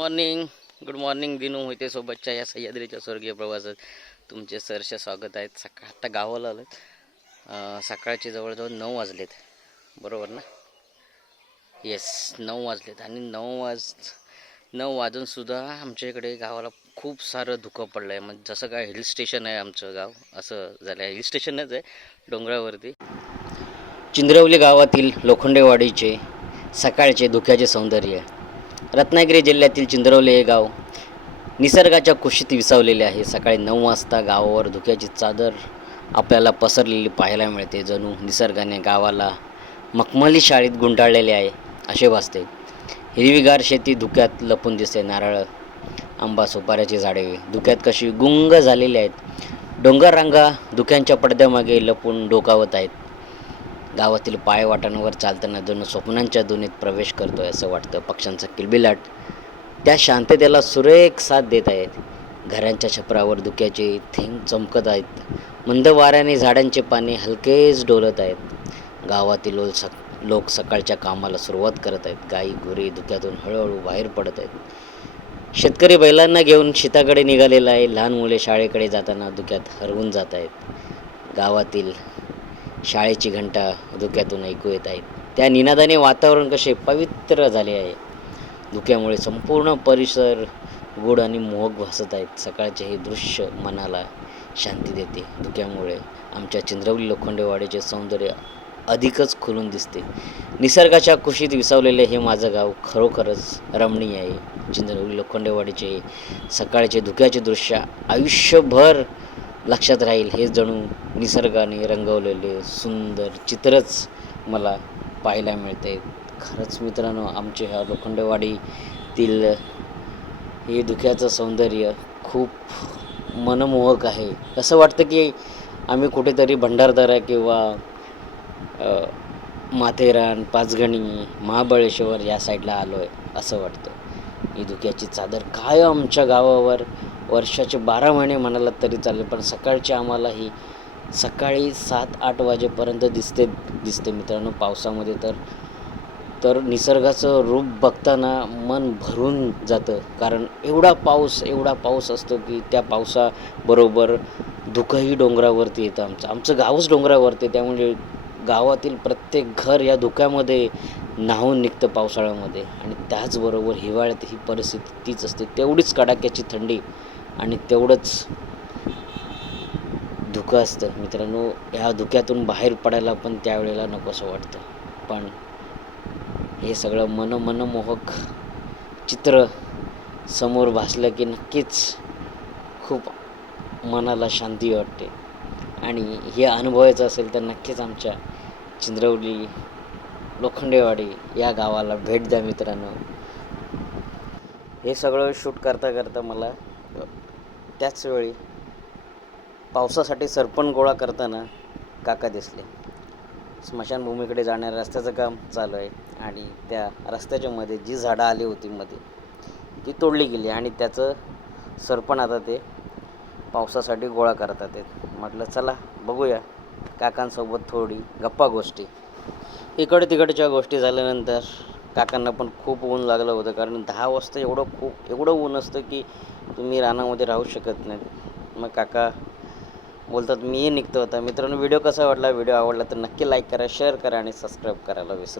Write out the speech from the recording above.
Good morning Dinu होते सोबतच्या या सह्याद्रीच्या स्वर्गीय प्रवासात तुमचे सहर्ष स्वागत आहेत. आता गावाला आलं. सकाळचे जवळजवळ 9 वाजलेत, बरोबर ना? येस, 9 वाजलेत आणि 9 वाजूनसुद्धा आमच्या इकडे गावाला खूप सारं धुकं पडलं आहे. म्हणजे जसं काय हिल स्टेशन आहे आमचं गाव, असं झालं आहे. हिल स्टेशनच आहे, डोंगरावरती. चिंद्रवली गावातील लोखंडेवाडीचे सकाळचे धुक्याचे सौंदर्य. रत्नागिरी जिल्ह्यातील चिंद्रवली हे गाव निसर्गाच्या कुशीत विसावलेले आहे. सकाळी 9 वाजता गावावर धुक्याची चादर आपल्याला पसरलेली पाहायला मिळते. जणू निसर्गाने गावाला मखमली शाळेत गुंडाळलेले आहे असे भासते. हिरवीगार शेती धुक्यात लपून दिसते. नारळ, आंबा, सुपाऱ्याची झाडे धुक्यात कशी गुंग झालेली आहेत. डोंगर रांगा धुक्यांच्या पडद्यामागे लपून डोकावत आहेत. गावातील पायवाटांवर चालताना जणू स्वप्नांच्या दुनीत प्रवेश करतोय असं वाटतं. पक्ष्यांचा किलबिलाट त्या शांततेला सुरेख साथ देत आहेत. घरांच्या छपरावर धुक्याचे थेंब चमकत आहेत. मंद वाऱ्याने झाडांचे पाने हलकेच डोलत आहेत. गावातील लोक सकाळच्या कामाला सुरुवात करत आहेत. गाई गुरे धुक्यातून हळूहळू बाहेर पडत आहेत. शेतकरी बैलांना घेऊन शेताकडे निघालेला आहे. लहान मुले शाळेकडे जाताना धुक्यात हरवून जात आहेत. गावातील शाळेची घंटा धुक्यातून ऐकू येत आहेत. त्या निनादाने वातावरण कसे पवित्र झाले आहे. धुक्यामुळे संपूर्ण परिसर गोड आणि मोहक भासत आहेत. सकाळचे हे दृश्य मनाला शांती देते. धुक्यामुळे आमच्या चिंद्रवली लोखंडेवाडीचे सौंदर्य अधिकच खुलून दिसते. निसर्गाच्या कुशीत विसावलेले हे माझं गाव खरोखरच रमणीय आहे. चिंद्रवली लोखंडेवाडीचे सकाळचे धुक्याचे दृश्य आयुष्यभर लक्षात राहील. हे जणू निसर्गाने रंगवलेले सुंदर चित्रच मला पाहायला मिळते. खरंच मित्रांनो, आमचे ह्या लोखंडेवाडीतील हे धुक्याचं सौंदर्य खूप मनमोहक आहे. असं वाटतं की आम्ही कुठेतरी भंडारदरा किंवा माथेरान, पाचगणी, महाबळेश्वर या साईडला आलो आहे असं वाटतं. ही धुक्याची चादर काय आमच्या गावावर वर्षाचे 12 महिने म्हणाला तरी चालेल, पण सकाळची आम्हाला ही सकाळी 7-8 वाजेपर्यंत दिसते मित्रांनो. पावसामध्ये तर निसर्गाचं रूप बघताना मन भरून जातं. कारण एवढा पाऊस असतो की त्या पावसाबरोबर धुकंही डोंगरावरती येतं. आमचं गावच डोंगरावरती, त्यामुळे गावातील प्रत्येक घर या धुक्यामध्ये न्हावून निघतं पावसाळ्यामध्ये. आणि त्याचबरोबर हिवाळ्यात ही परिस्थिती तीच असते. तेवढीच कडाक्याची थंडी आणि तेवढंच धुकं असतं मित्रांनो. ह्या धुक्यातून बाहेर पडायला पण त्यावेळेला नकोसं वाटतं. पण हे सगळं मनमोहक चित्र समोर भासलं की नक्कीच खूप मनाला शांती वाटते. आणि हे अनुभवायचं असेल तर नक्कीच आमच्या चिंद्रवली लोखंडेवाडी या गावाला भेट द्या मित्रांनो. हे सगळं शूट करता मला त्याचवेळी पावसासाठी सरपण गोळा करताना काका दिसले. स्मशानभूमीकडे जाणाऱ्या रस्त्याचं काम चालू आहे आणि त्या रस्त्याच्या मध्ये जी झाडं आली होती मध्ये ती तोडली गेली आणि त्याचं सरपण आता ते पावसासाठी गोळा करतात आहेत. म्हटलं चला बघूया काकांसोबत थोडी गप्पा गोष्टी. इकडे तिकडच्या गोष्टी झाल्यानंतर काकांना पण खूप ऊन लागलं होतं. कारण 10 वाजता एवढं ऊन असतं की तुम्ही रानामध्ये राहू शकत नाहीत. मग काका बोलतात मी निघतो होता. मित्रांनो, व्हिडिओ कसा वाटला? व्हिडिओ आवडला तर नक्की लाईक करा, शेअर करा आणि सबस्क्राईब करायला विसरू